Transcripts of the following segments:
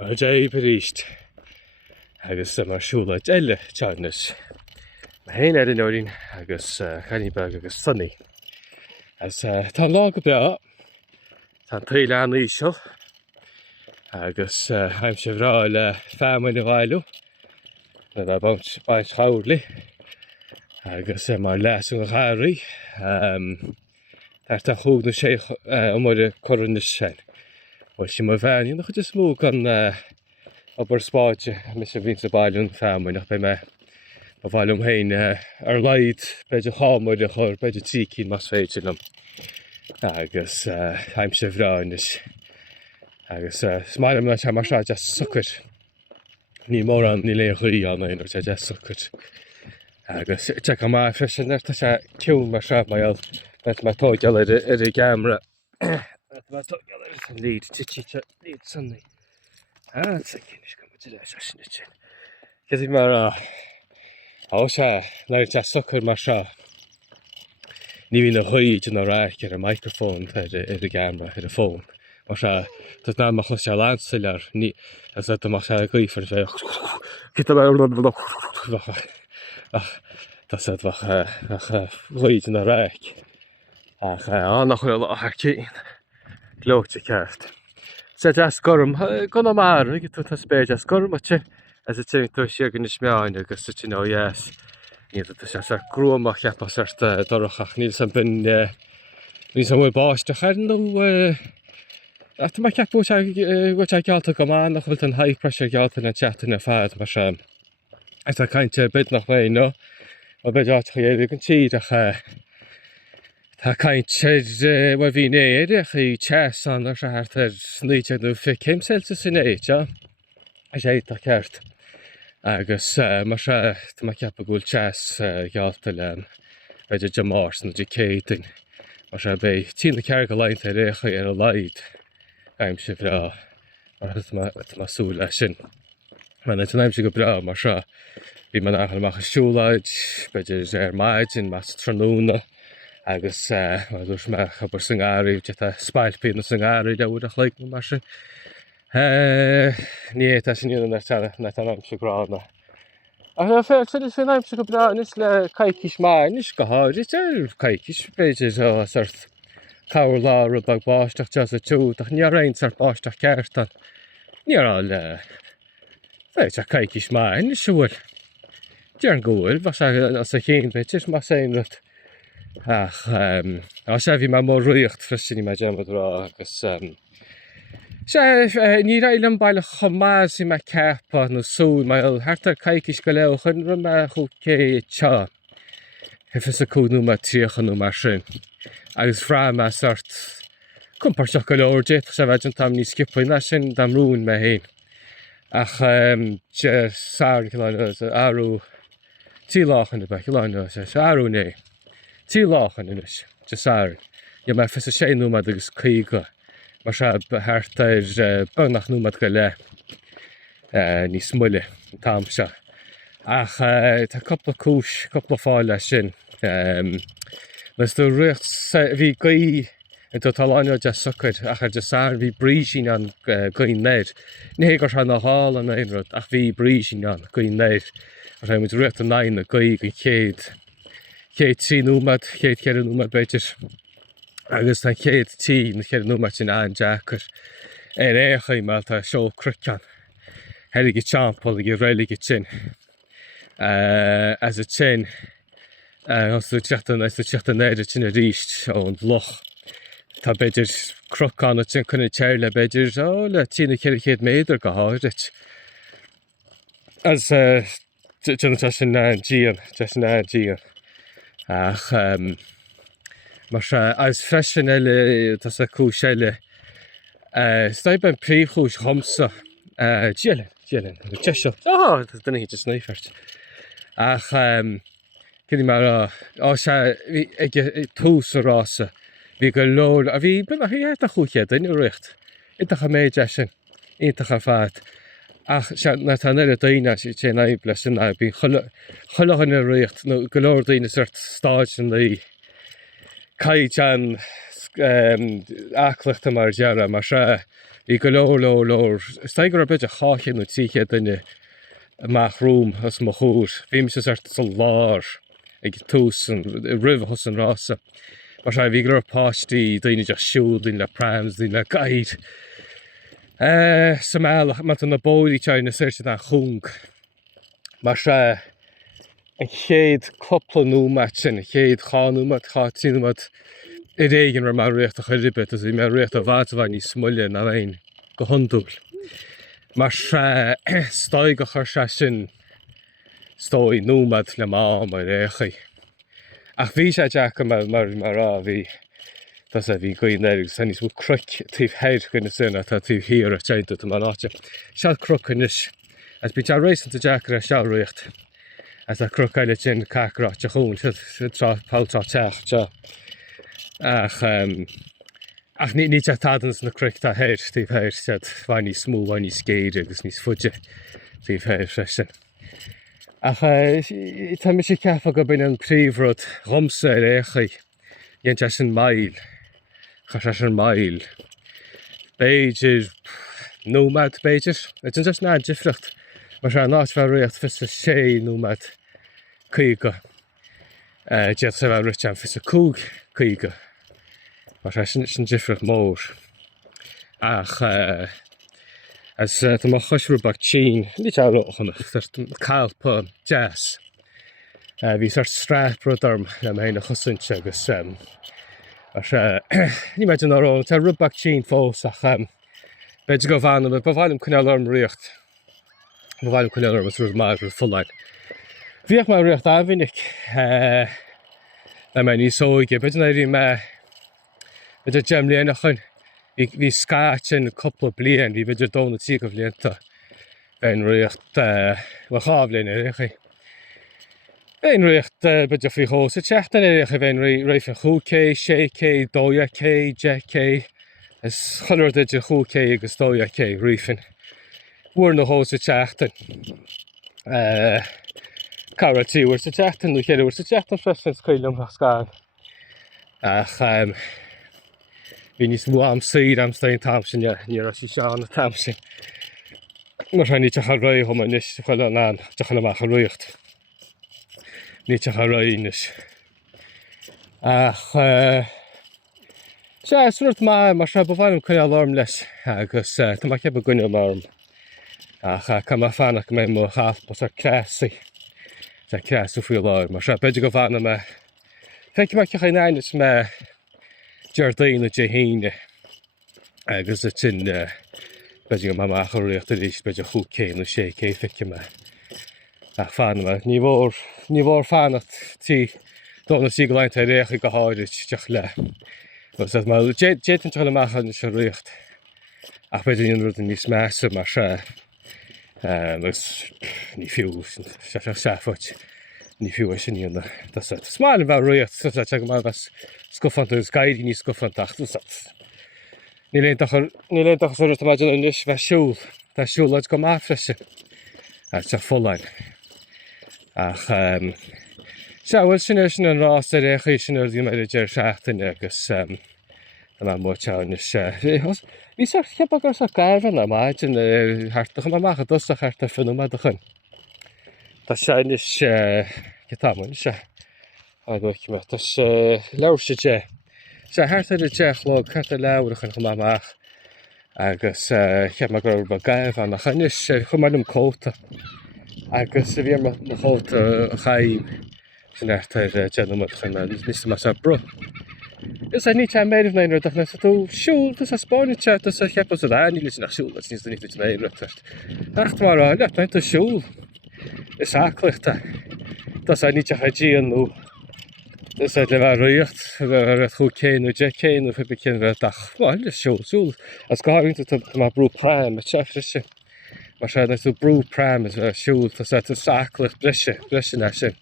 Jay Perist. Agus mar Siúlóid eile teannas. Hain ar an óirín agus chanibag agus sunny. As tá lá go bra, tá tuile an ísio, agus haim se bhrá le feamain a bhailú, na bheith baint chawrli, agus mar leas an ghairí, tá chúg na sé mar a corran is sein. Wel si ma fein, noch just smú gan obair spáide mis a vín a bailún feamain nach be me a bhailum hain ar leid beidir chámid a chur beidir tícín mas féidirlam. Agus haim se bhráin is. Agus smailm na mar se just sucr. Ní mór an ní léir chuí an ein se just sucr. Agus te go má freisin tá se ciún mar se maial met ma tógeal ar a gamra. Ma tógeal ar san líd, títe líd sannaí. Tá cínis go muid leis sin sin. Gedi mar á se leir te sucr mar se. Ní hín a chuid an ráich ar a microfón ar a gamra ar a fón. Mar se dat ná mar se lásil ar ní as dat mar se grífar sé. Gita dat se chuid an ráich. Ach nach chuil a hartíín. Glóte ceart. Se as gorm gona mar ag tú tá spéid as gorm as a tin tú sé gan is meáin agus sa tin yes. Ní tá se grúach chepa sirta dorachach níl san bin ní san bhfuil báiste chearnú tá mai ceapú go gealta go má nach bhfuil an high pressure gealta na teata na fad mar sem. Is tá cainte bid nach mé nó a bid áit chuéir an tíad a tá cainte bhfuil bhí éireach í teas an ar se hart ar sníteadú fi céimsilta sin éit a sé tá ceart. Agus mar se tá mai ceapa gúil teas gealta le beidir de mars na de céitin. Mar se bé tína cear go leint ar récha ar a leid aim se bra mar sú lei sin. Man aim se go bra mar se bhí man achach Siúlóid, beidir ar maidin mas tróna agus dús me chabar san gáirí te spáilpí na san gáirí de bhúd a chléic mar sin. Ní tá sin na an aim se grána. A fé fin aim se go bra is le caiiciis máin is go háir caiiciis beidir sort cáir lá ru bag báisteach te a tú ach ní réint ar báisteach ceirtan. Ní le féidir caiiciis máin is siúil. Dear an gúil bha a chéin beidir má sé rut. Ach á sé bhí má mór ruíocht freisin í me deamad rá agus ní réile an bailile chomás í me cepa nó súil mail hartar caiiciis go leo chun ru me chu cé teo. Hefis a cúnú me tríochanú mar sin. Agus frá me sort cúmparteach go leor déach sé bheith an tam ní skipaí na sin dam rún me héin. Ach de sáir áú tíláchan be leáin sé áú né. Tíláchan inis de sáir. Ja me fis a sé númad agus chuige. Mar se hart ar banach númad go le ní smuile tam se. Ach tá coppla cúis, coppla fáil sin. Mas tú richt bhí gaí an tú taláine de sucr ach ar de sáir bhí brísin an gaí néid. Ní gur se na hall an éonrad ach bhí brísin an gaí néid. Ar sé muid richt an nain a gaí go chéad trí númad, chéad ceir númad beidir. Agus tá chéad tí na chéad númad sin an deachar. Échaí má tá seo crucean. Heirigh teampol ag réige sin. As a tin, os tú teachtan éidir sin a ríist ón loch. Tá beidir crucán a tin chuna teir le beidir le tína chéad méidir go háirit. As tá sin ná dían. Ach mar se as freisin eile tá sa cúis eile. Staib an príomhchúis chomsa díalan teisio. Duna hí snéifert. Ach cynni mar á se ag tús a rása. Bhí go leor a bhí buna hí a chúchéad in richt. Ítach a méid sin, ítach a fad. Ach na tá a daine sé naimple sin a bhí cholachan a richt nó go leor daine sort stáid sin í. Caid an achlachta mar deara mar se Bhí go leor. Staigur a bit a cháchan nó tíché duine amach rúm as mo chúr. Bhí mis ar sa lár ag tús an rih hos an rása. Mar se bhí glór páistí duine just siúl, duine le prams, duine le gaid. Sa meall mat an na bóidí teag na sirte an chung. Mar se an chéad coppla númat sin, an chéad cháúmat, chátíúmat I réigen mar mar récht a churibet, as I mar récht a bhát a bhain ní smulle na bhain go hondúil. Mar se stoi go chur se sin stoi númad le má mar réchaí. Ach bhí sé deach mar rá bhí tas a bhí goin erg san is bú cruc tíh heir gona sin a tá tíh híar a teinte a man áte. Se cruc inis, as bhí te rééis an deach a se récht. As a cruc eile sin cacrá te chún, páltrá teach te. Ach ní te tadans na cruc tá heir tíh heir siad bhain ní smú, bhain ní scéide agus níos fuide tíh heir freisin. Ach tá mi sé cefa go bin an príomhrod romsa réchaí, dhéon te sin mail, cha se sin mail. Beidir nómad beidir, it an just ná difricht, mar se an áit bhar réocht fis a sé nómad cúige. Déad sa bhar réocht an fis a cúg cúige, mar se sin difricht mór. Ach as tá má chosrú bach tín, ní te rochana, calpa deas. Bhí ar stráprod arm le mé na chosinte agus ní meid an árán, tá rubach tín fós ach beidir go bhana, ba bhhailm cúneal arm riocht. Ba bhhailm cúneal arm as rúd mar fullain. Bhíoch mar riocht ahhinnic le mé ní sóige, beidir na rí me beidir gem léanachchain. Bhí scáit sin coppla blian, bhí beidir dóna tí go bblianta ben riocht chábhlín réchaí. Ben riocht beidir fí hósa teachtain récha ben réif an chúcé, sécé, dóiacé, jecé, is chunar idir chúcé agus dóiacé riifin. Bhuair na hósa teachtain. Cara tíúir sa teachtain, nó chéadúir sa teachtain freisin scailm a scáil. Ach bhí níos mú am saoir am stein tamsin ní ra sí seán na tamsin. Mar se ní techa roi chum inis chuil an an techa amach a ruocht. Ní techa roi inis. Ach se suirt mar se ba bhhailm cúneal orm leis agus tá má ceap a gúine orm. Ach cha má fánach mé mó chalpas ar creasaí. Tá creasú faoi láir, mar se beidir go bhana me. Feici má cecha inis me Jardín a híine agus a tin beidir go mamach a réocht a rís beidir chúcé nó sécé feici me. Ach fána me, ní bhór fánacht tí dóna sí go leint a récha go háirit teach le. Mas má déan teach amach an se réocht. Ach beidir an rud a níos measa mar se ní fiú se seafáid. Ní fiú sin íonna. Smáil bheith réocht sa te go má bheits scufanta gus gaiidí ní scufantach. Ní léontach suirt a maidir an inis bheith siúl. Tá siúlaid go má freise. Te fullain. Ach se bhfuil sin an rás a réchaí sin ar dí maidir deir seachtain agus tá má mór teann is Bhí sa cheap agur sa gaibhan a maidin hartach amach a dosach harta fanúmad a chun. Tá se is getáman se agóici me. Tá leabhar sé dé. Se hartar a deachlóg harta leabharachan chum amach agus cheap me gur ba gaibhan a chun is chumarm cóta. Agus bhí na cóta a chaim sin hartar deanamad chun níos mas a bro. Is ní te méidir na dach na tú siúl a spáinne te a chepas a dáí lei nach siúl níos ní éirecht. Nacht mar le tú siúl. Is áclichta. Tás ní te chaidíanú. Is le bheith riocht a chúcéin jecéin fi cin bheith dachháil is siúl. As gáhainte má brú prám a tefrisin. Mar se tú brú prám is siúl tá tú sáclicht breise na sin.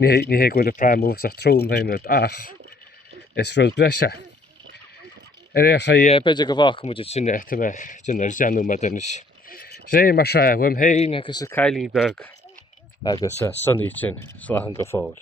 Ní hé gohfuil a prám ús a trúm héimad ach. Is rud breise. Récha beidir go bhacha muidir sinne me dinar deanú me denis. Sé mar se bhfuim héin agus a cailín beg agus sunní sin sláhan go fáil.